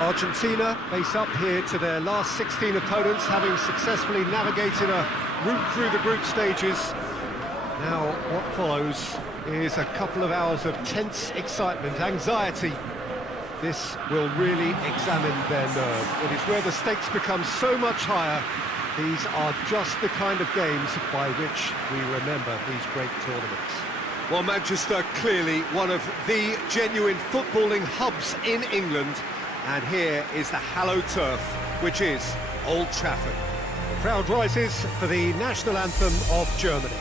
Argentina face up here to their last 16 opponents, having successfully navigated a route through the group stages. Now, what follows is a couple of hours of tense excitement, anxiety. This will really examine their nerve. It is where the stakes become so much higher. These are just the kind of games by which we remember these great tournaments. Well, Manchester, clearly one of the genuine footballing hubs in England. And here is the hallowed turf, which is Old Trafford. The crowd rises for the national anthem of Germany.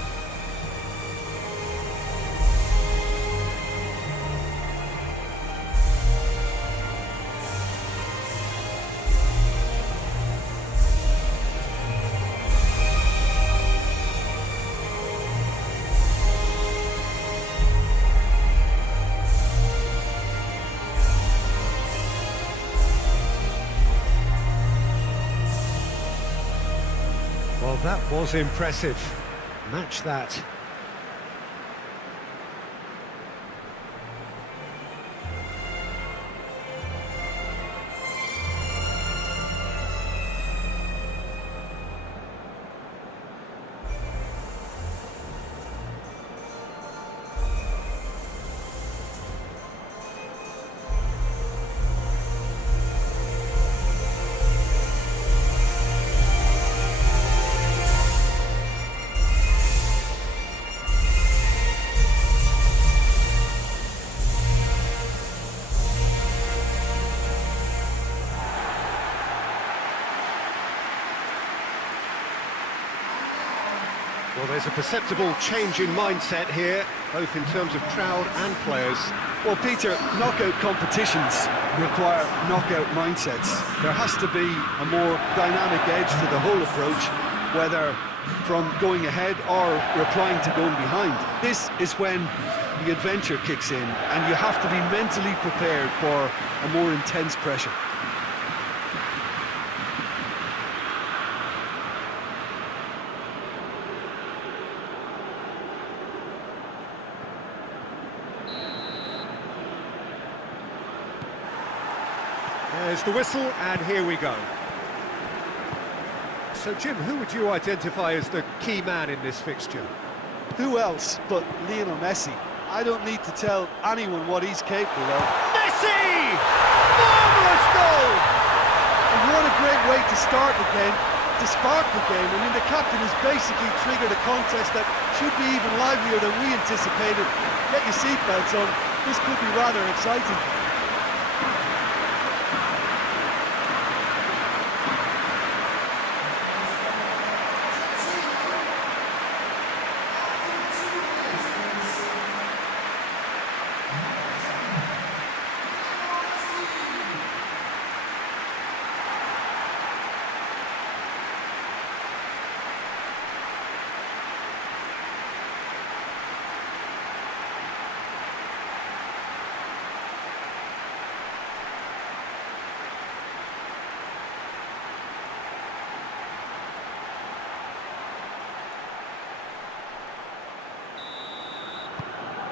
Well, that was impressive. Match that. Well, there's a perceptible change in mindset here, both in terms of crowd and players. Well, Peter, knockout competitions require knockout mindsets. There has to be a more dynamic edge to the whole approach, whether from going ahead or replying to going behind. This is when the adventure kicks in, and you have to be mentally prepared for a more intense pressure. There's the whistle, and here we go. So, Jim, who would you identify as the key man in this fixture? Who else but Lionel Messi? I don't need to tell anyone what he's capable of. Messi! Marvellous goal! And what a great way to start the game, to spark the game. I mean, the captain has basically triggered a contest that should be even livelier than we anticipated. Get your seatbelts on, this could be rather exciting.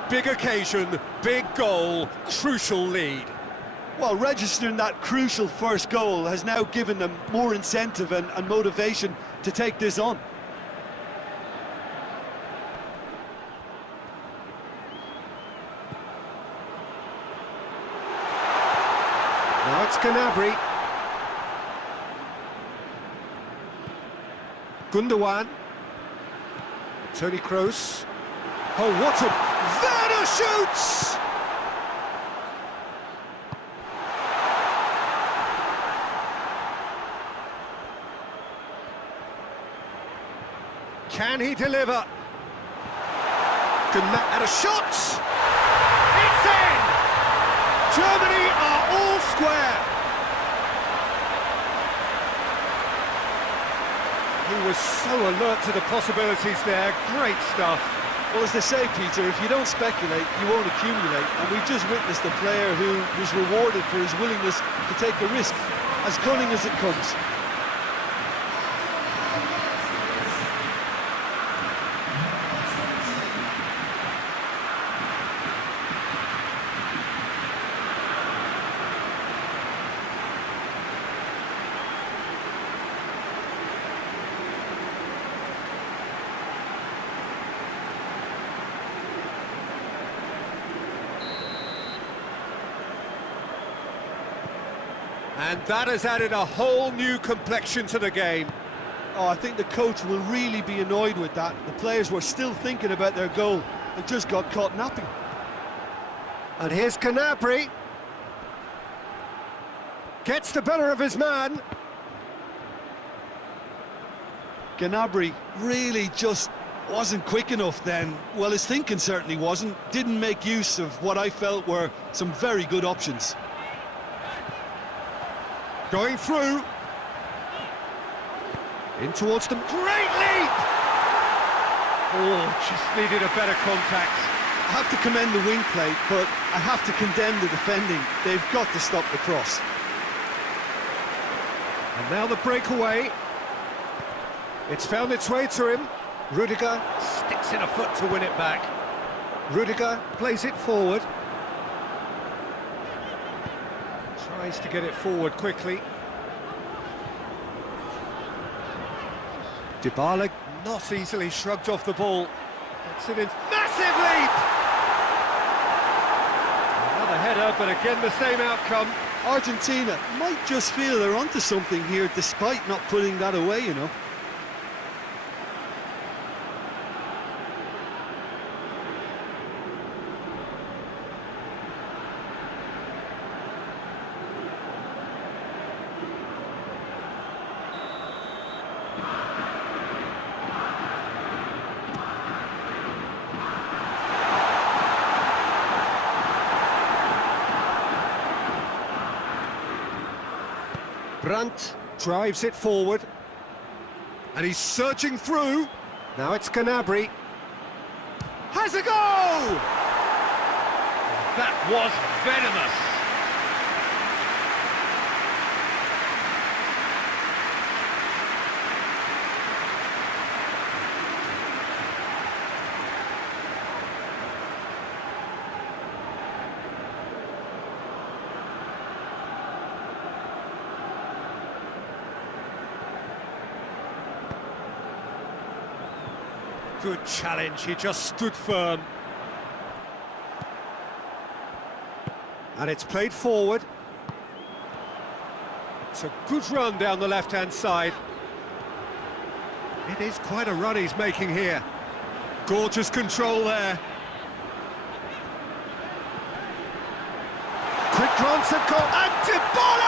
Big occasion, big goal, crucial lead. Well, registering that crucial first goal has now given them more incentive and motivation to take this on. Now it's Gnabry. Gundogan. Toni Kroos. Oh, what a... Werner shoots! Can he deliver? And a shot! It's in! Germany are all square! He was so alert to the possibilities there. Great stuff. Well, as they say, Peter, if you don't speculate, you won't accumulate. And we've just witnessed a player who was rewarded for his willingness to take a risk, as cunning as it comes. And that has added a whole new complexion to the game. Oh, I think the coach will really be annoyed with that. The players were still thinking about their goal. They just got caught napping. And here's Gnabry. Gets the better of his man. Gnabry really just wasn't quick enough then. Well, his thinking certainly wasn't. Didn't make use of what I felt were some very good options. Going through. In towards them. Great leap! Oh, just needed a better contact. I have to commend the wing play, but I have to condemn the defending. They've got to stop the cross. And now the breakaway. It's found its way to him. Rudiger sticks in a foot to win it back. Rudiger plays it forward. Tries to get it forward quickly. Dybala not easily shrugged off the ball. Gets it in. Massive leap! Another header, but again the same outcome. Argentina might just feel they're onto something here, despite not putting that away, you know. Brandt drives it forward. And he's surging through. Now it's Gnabry. Has a goal! That was venomous. Good challenge, he just stood firm. And it's played forward. It's a good run down the left-hand side. It is quite a run he's making here. Gorgeous control there. Quick glance at goal, and Dybala!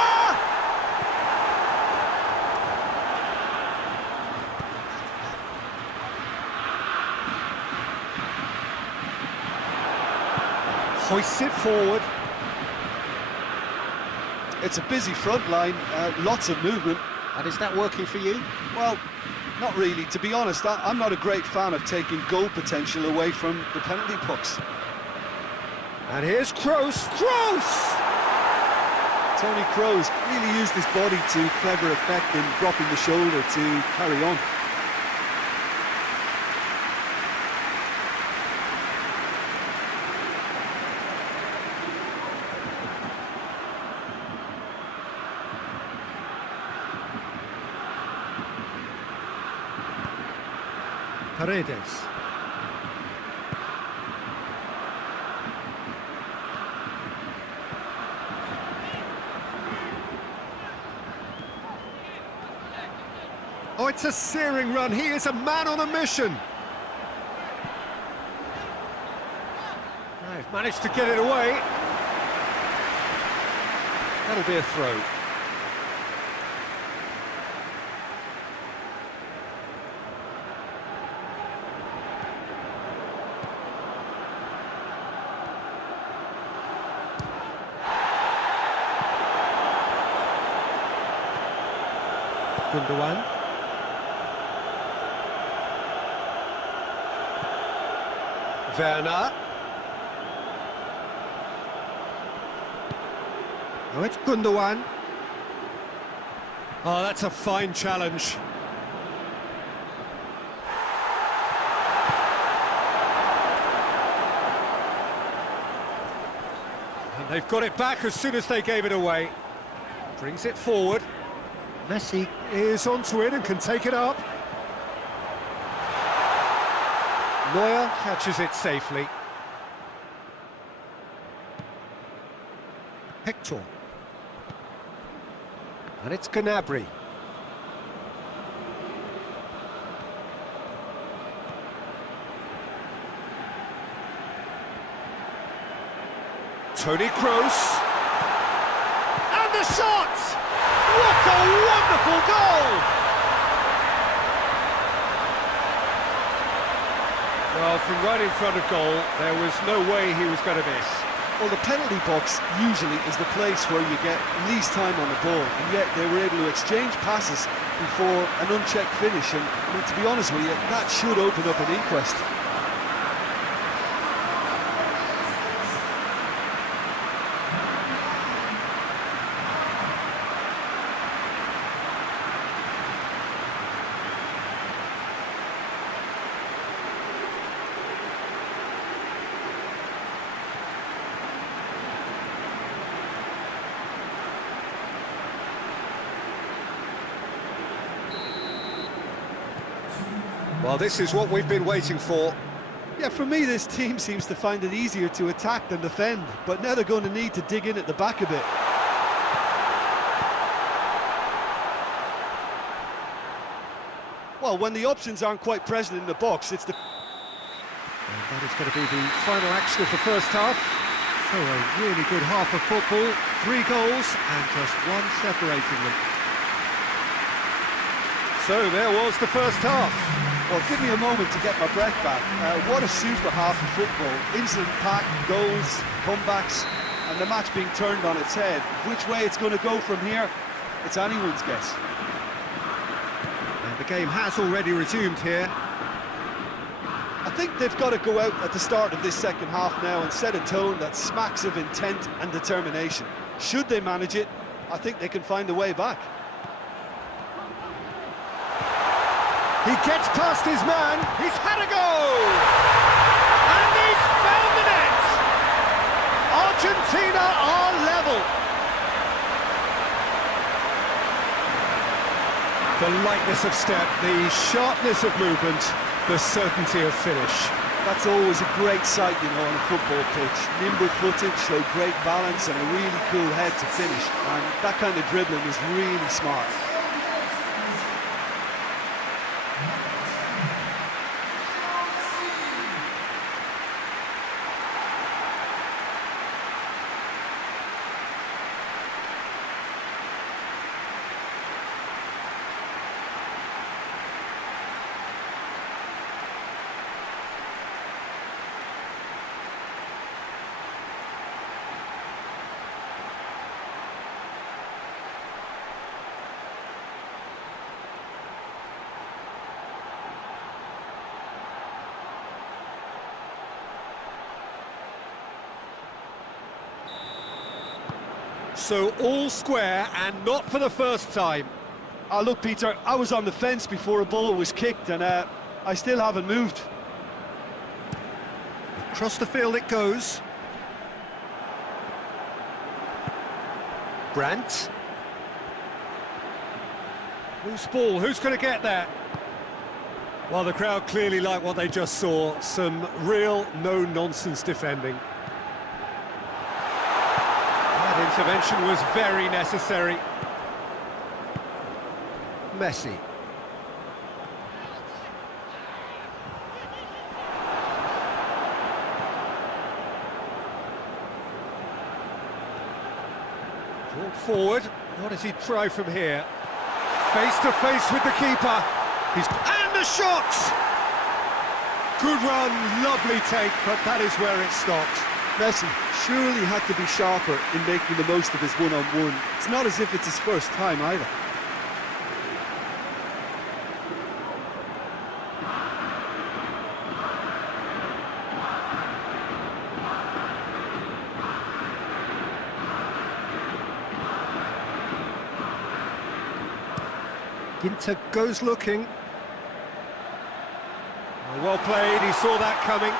Hoists it forward. It's a busy front line, lots of movement. And is that working for you? Well, not really. To be honest, I'm not a great fan of taking goal potential away from the penalty box. And here's Kroos. Kroos! Tony Kroos really used his body to clever effect in dropping the shoulder to carry on. Paredes. Oh, it's a searing run. He is a man on a mission. They've managed to get it away. That'll be a throw. Gundogan. Werner. Oh, it's Gundogan. Oh, that's a fine challenge. And they've got it back as soon as they gave it away. Brings it forward. Messi is onto it and can take it up. Neuer catches it safely. Hector. And it's Gnabry. Toni Kroos. And the shot! What a wonderful goal! Well, from right in front of goal, there was no way he was going to miss. Well, the penalty box usually is the place where you get least time on the ball, and yet they were able to exchange passes before an unchecked finish, and I mean, to be honest with you, that should open up an inquest. Well, this is what we've been waiting for. Yeah, for me, this team seems to find it easier to attack than defend, but now they're going to need to dig in at the back a bit. Well, when the options aren't quite present in the box, it's the... And that is going to be the final action of the first half. So a really good half of football, 3 goals and just one separating them. So there was the first half. Well, give me a moment to get my breath back. What a super half of football. Instant pack, goals, comebacks, and the match being turned on its head. Which way it's going to go from here, it's anyone's guess. And the game has already resumed here. I think they've got to go out at the start of this second half now and set a tone that smacks of intent and determination. Should they manage it, I think they can find a way back. He gets past his man, he's had a go! And he's found the net! Argentina are level! The lightness of step, the sharpness of movement, the certainty of finish. That's always a great sight, you know, on a football pitch. Nimble-footed, show great balance and a really cool head to finish. And that kind of dribbling is really smart. So all square, and not for the first time. Look, Peter, I was on the fence before a ball was kicked, and I still haven't moved. Across the field it goes. Brandt. Loose ball, who's going to get that? Well, the crowd clearly like what they just saw. Some real no-nonsense defending. That intervention was very necessary. Messi. Brought forward. What does he try from here? Face to face with the keeper. And the shot! Good run, lovely take, but that is where it stopped. Messi surely had to be sharper in making the most of his one-on-one. It's not as if it's his first time either. Ginter goes looking. Well played, he saw that coming.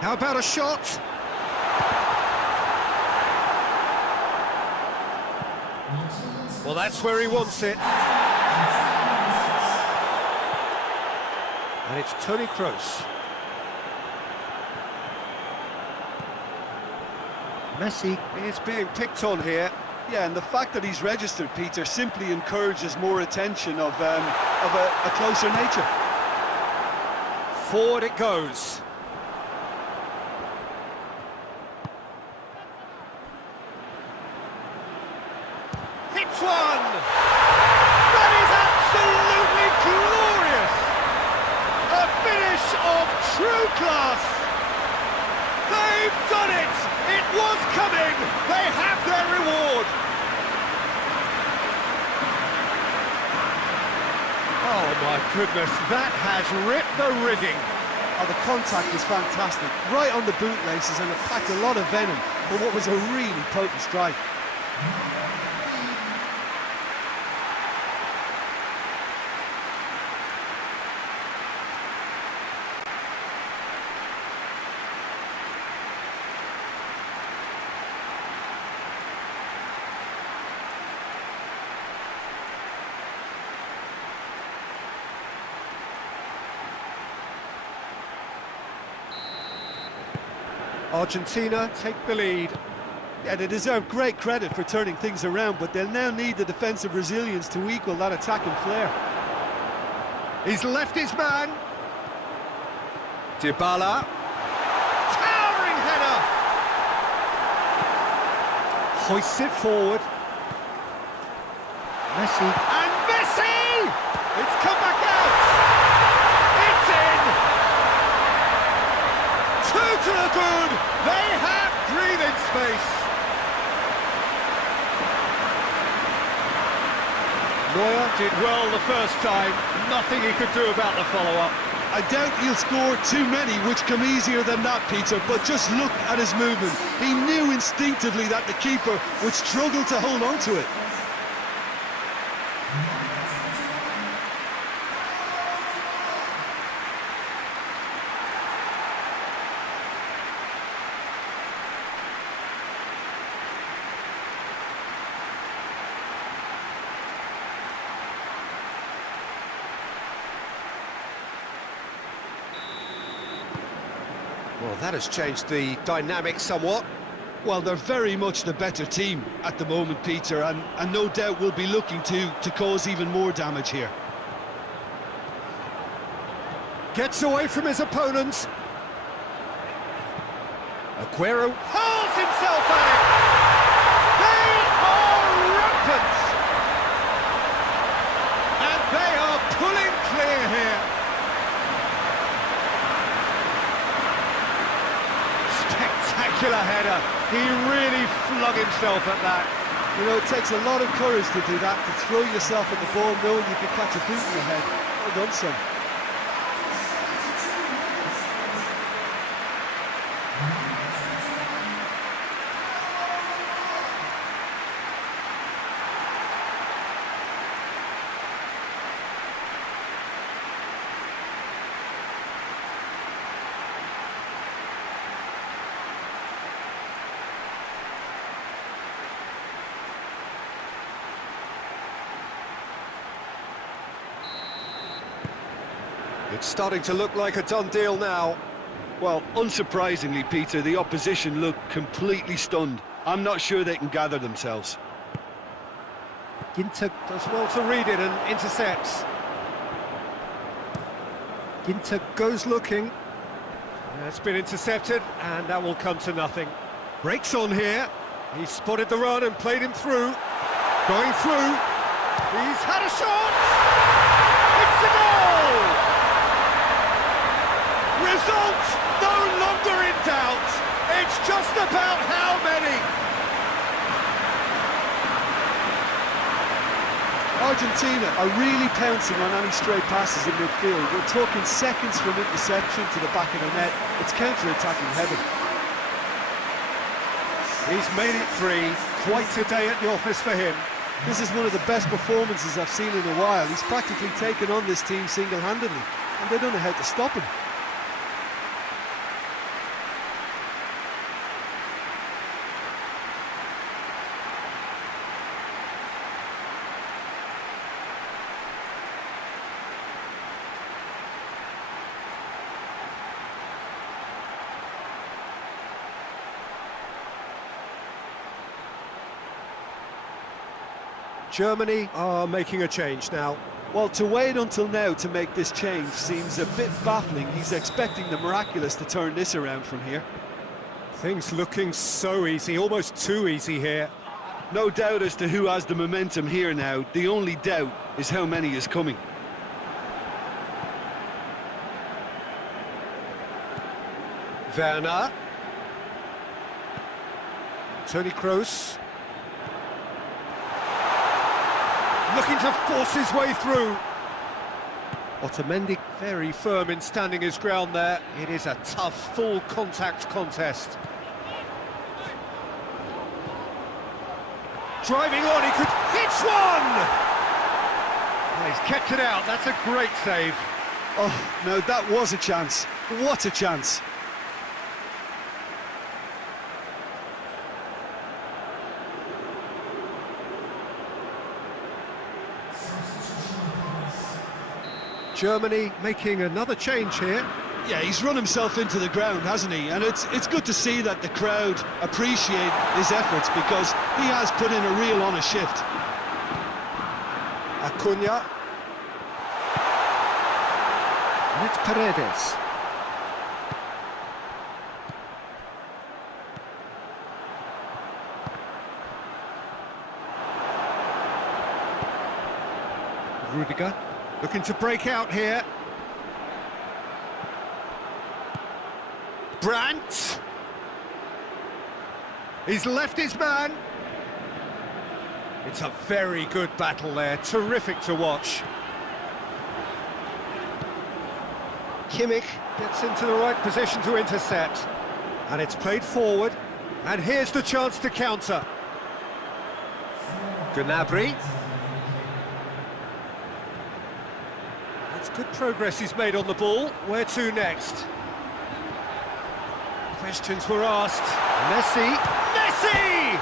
How about a shot? Well, that's where he wants it. And it's Toni Kroos. Messi is being picked on here. Yeah, and the fact that he's registered, Peter, simply encourages more attention of a closer nature. Forward it goes. Hits one! That is absolutely glorious! A finish of true class! They've done it! It was coming! They have their reward! Oh my goodness, that has ripped the rigging. Oh, the contact was fantastic, right on the bootlaces, and it packed a lot of venom for what was a really potent strike. Argentina take the lead. Yeah, they deserve great credit for turning things around, but they'll now need the defensive resilience to equal that attacking flair. He's left his man. Dybala. Towering header. Hoists it forward. Messi. And Messi! It's come back out. It's in. Two to the good. They have breathing space. Neuer did well the first time. Nothing he could do about the follow-up. I doubt he'll score too many, which come easier than that, Peter, but just look at his movement. He knew instinctively that the keeper would struggle to hold on to it. Well, that has changed the dynamic somewhat. Well, they're very much the better team at the moment, Peter, and no doubt will be looking to cause even more damage here. Gets away from his opponents. Aguero hurls himself at it. They are rampant. And they are pulling clear here. Spectacular header. He really flung himself at that. You know, it takes a lot of courage to do that, to throw yourself at the ball knowing you can catch a boot in your head. Well done, son. It's starting to look like a done deal now. Well, unsurprisingly, Peter, the opposition look completely stunned. I'm not sure they can gather themselves. Ginter does well to read it and intercepts. Ginter goes looking. It's been intercepted, and that will come to nothing. Breaks on here. He's spotted the run and played him through. Going through. He's had a shot! It's a goal! Result no longer in doubt. It's just about how many. Argentina are really pouncing on any stray passes in midfield. We're talking seconds from interception to the back of the net. It's counter-attacking heaven. He's made it three. Quite a day at the office for him. This is one of the best performances I've seen in a while. He's practically taken on this team single-handedly, and they don't know how to stop him. Germany are making a change now. Well, to wait until now to make this change seems a bit baffling. He's expecting the miraculous to turn this around from here. Things looking so easy, almost too easy here. No doubt as to who has the momentum here now. The only doubt is how many is coming. Werner. Toni Kroos. Looking to force his way through. Otamendi very firm in standing his ground there. It is a tough, full contact contest. Driving on, he could hit one! Oh, he's kept it out, that's a great save. Oh, no, that was a chance. What a chance. Germany making another change here. Yeah, he's run himself into the ground, hasn't he? And it's good to see that the crowd appreciate his efforts because he has put in a real honest shift. Acuna. And it's Paredes. Rudiger. Looking to break out here. Brandt. He's left his man. It's a very good battle there. Terrific to watch. Kimmich gets into the right position to intercept. And it's played forward. And here's the chance to counter. Gnabry. That's good progress he's made on the ball. Where to next? Questions were asked. Messi! Messi!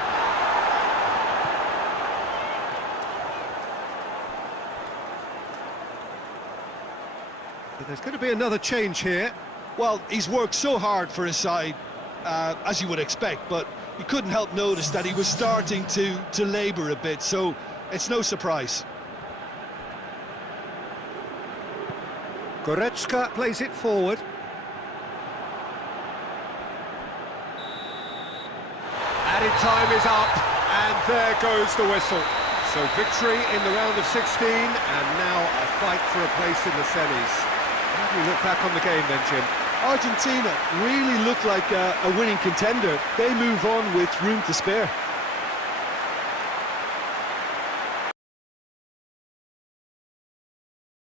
But there's going to be another change here. Well, he's worked so hard for his side, as you would expect, but you couldn't help notice that he was starting to labour a bit, so it's no surprise. Goretzka plays it forward. Added time is up, and there goes the whistle. So victory in the round of 16, and now a fight for a place in the semis. How do you look back on the game then, Jim? Argentina really looked like a winning contender. They move on with room to spare.